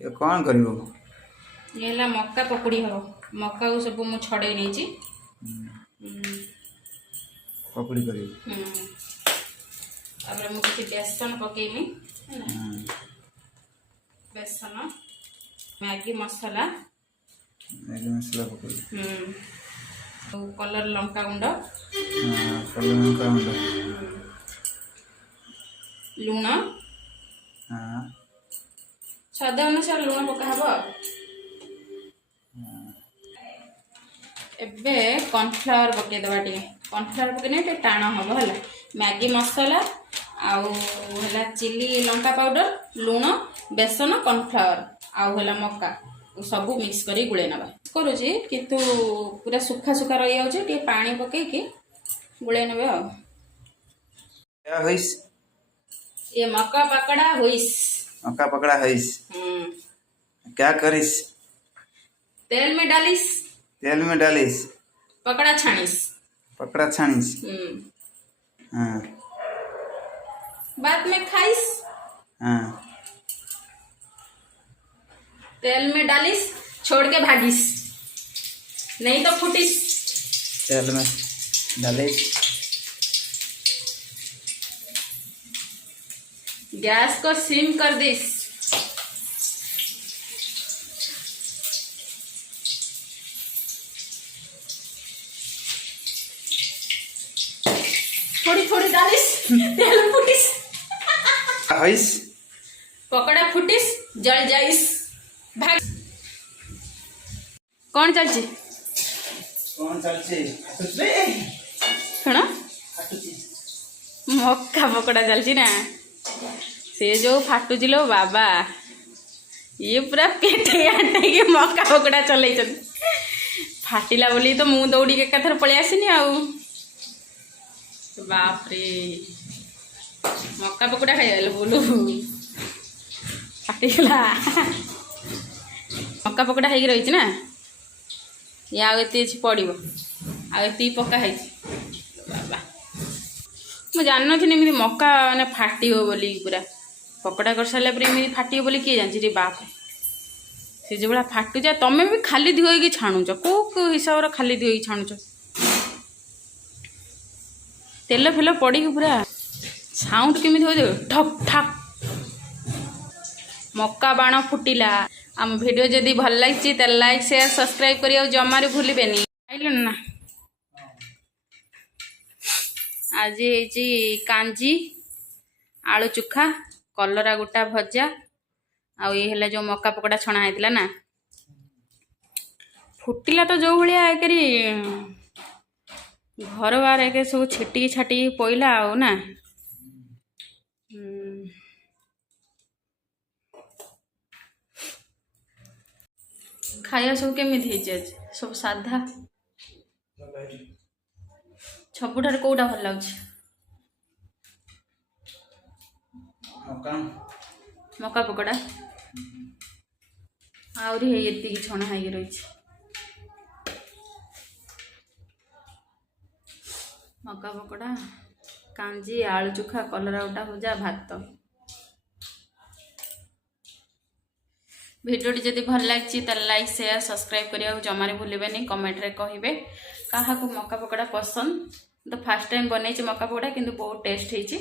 ये कौन करिवो ये है मक्का पकुड़ी हम मक्का को सब मुझे छड़े नहीं पकड़ी करिवो मुझे बेसन पकेमी बेसन मैगी मसला पकड़ी कलर लंका गुंड कलर लंका गुंड लुण स्वाद अनुसार लुण पकाहब एबे कॉर्नफ्लावर पकईदबा टे कॉर्नफ्लावर पकईने टे टाण हम है मैगी मसला आउ है चिली लंका पाउडर लुण बेसन कॉर्नफ्लावर आउ है मक्का सबू मिक्स कर गुड़े नवा करुँची किंतु पूरा सुखा सुखा रही जाऊे पानी पकईकि गुड़े ने ये मक्का पकड़ा हुईस मक्का पकड़ा हईस क्या करिस तेल में डालिस पकड़ा छानिस हाँ बाद में खाइस हाँ तेल में डालिस छोड़ के भागिस नहीं तो फुटिस तेल में डालिस गैस को सिम कर दिस थोड़ी थोड़ी डालिस तेल फुटिस हईस पकड़ा फुटिस जल जाइस भाग कौन चलची शुण मक्का पकड़ा चलची ना से जो फाटुची लो बाबा ये पूरा पेटे आटे के मक्का पकड़ा चल फाटिला बोली तो मु दौड़ी के एकाथर पलि आसनी आउ बाप रे मक्का पकड़ा खाई बोलू फाटिगला मक्का पकड़ा है रही ना ये आउ एत पड़ो आती पका है बाबा मुझे जान नी मक्का मैंने फाटिव बोली पूरा पकड़ा कर सारे पर एमती फाटिव बोली किए जानची रे बाप से जो भाया फाटू जा तुम भी खाली धोई छाणुच कौ हिसाब से खाली धोई छाणुच तेल फेल पड़ी पूरा साउंड केमी हो ठक ठक मक्का बाण फुटिला आम वीडियो जदि भल लगी तो लाइक शेयर सब्सक्राइब करिए जमारे भूलिबेनी आइलन ना आज ये कांजी आलू चुखा कलरा गोटा भजा आउ ये है जो मक्का पकड़ा छणा होता ना फुटिला तो जो भाया एक घर बार एक सब छिटी छाटी पईला आउ ना खाया सब केमी सब साधा सबुठार कौटा भल लगे मक्का पकड़ा आहरी ये छणा हो रही मक्का पकड़ा कांजी आलू चोखा कलरा गोटा भजा भात वीडियो जदि भल लगी तो लाइक शेयर सब्सक्राइब करिया जमारे भूलिबेनी कमेंट रे कहिबे काहा को मक्का पकड़ा पसंद तो फर्स्ट टाइम बनई मक्का पकड़ा किंतु बहुत टेस्ट होइछि।